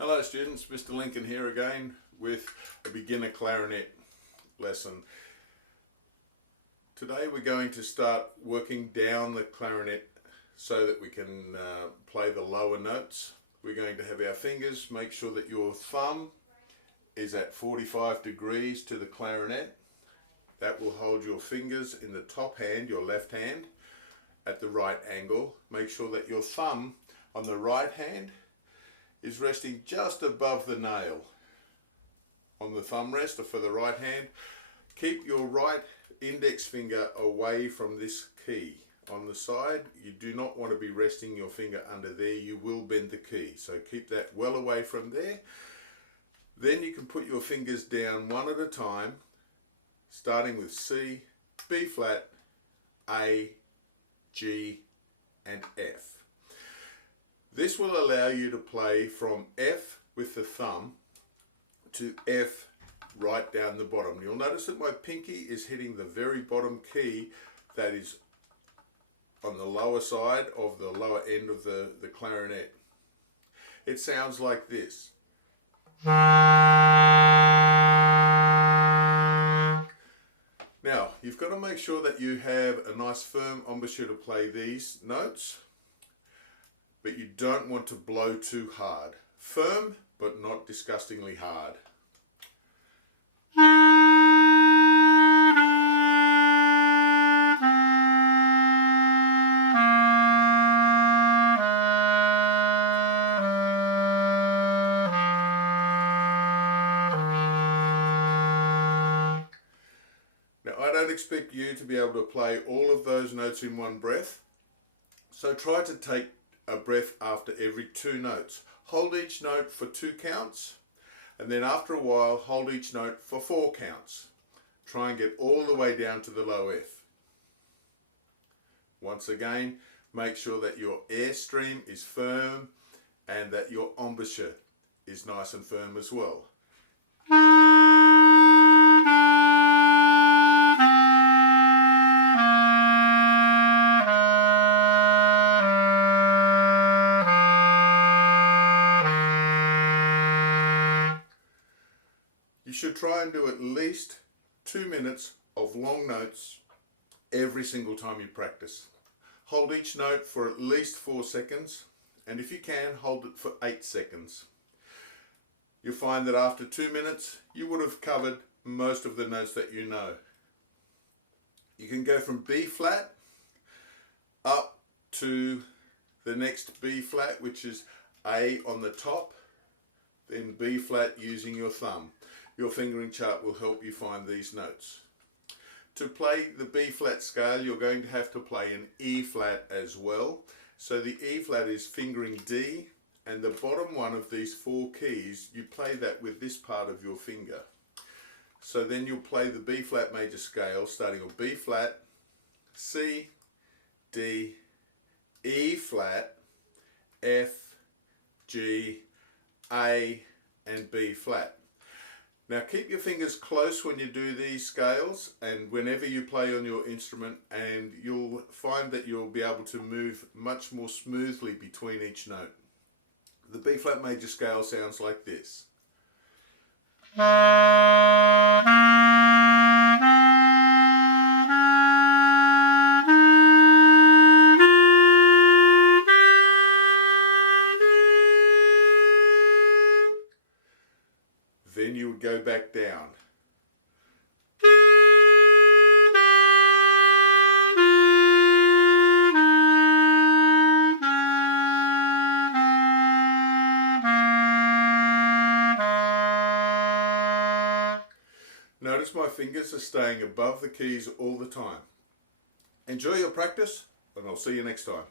Hello students, Mr. Lincoln here again with a beginner clarinet lesson. Today we're going to start working down the clarinet so that we can play the lower notes. We're going to have our fingers, make sure that your thumb is at 45 degrees to the clarinet. That will hold your fingers in the top hand, your left hand, at the right angle. Make sure that your thumb on the right hand is resting just above the nail on the thumb rest for the right hand. Keep your right index finger away from this key on the side. You do not want to be resting your finger under there. You will bend the key, so keep that well away from there. Then you can put your fingers down one at a time, starting with C, B flat, A, G and F. This will allow you to play from F with the thumb to F right down the bottom. You'll notice that my pinky is hitting the very bottom key that is on the lower side of the lower end of the clarinet. It sounds like this. Now, you've got to make sure that you have a nice firm embouchure to play these notes, but you don't want to blow too hard. Firm, but not disgustingly hard. Now, I don't expect you to be able to play all of those notes in one breath, so try to take a breath after every 2 notes. Hold each note for 2 counts, and then after a while hold each note for 4 counts. Try and get all the way down to the low F. Once again, make sure that your airstream is firm and that your embouchure is nice and firm as well. You should try and do at least 2 minutes of long notes every single time you practice. Hold each note for at least 4 seconds, and if you can, hold it for 8 seconds. You'll find that after 2 minutes, you would have covered most of the notes that you know. You can go from B flat up to the next B flat, which is A on the top, then B flat using your thumb. Your fingering chart will help you find these notes. To play the B flat scale, you're going to have to play an E flat as well. So the E flat is fingering D, and the bottom one of these 4 keys, you play that with this part of your finger. So then you'll play the B flat major scale, starting with B flat, C, D, E flat, F, G, A and B flat. Now keep your fingers close when you do these scales and whenever you play on your instrument, and you'll find that you'll be able to move much more smoothly between each note. The B flat major scale sounds like this. Then you would go back down. Notice my fingers are staying above the keys all the time. Enjoy your practice, and I'll see you next time.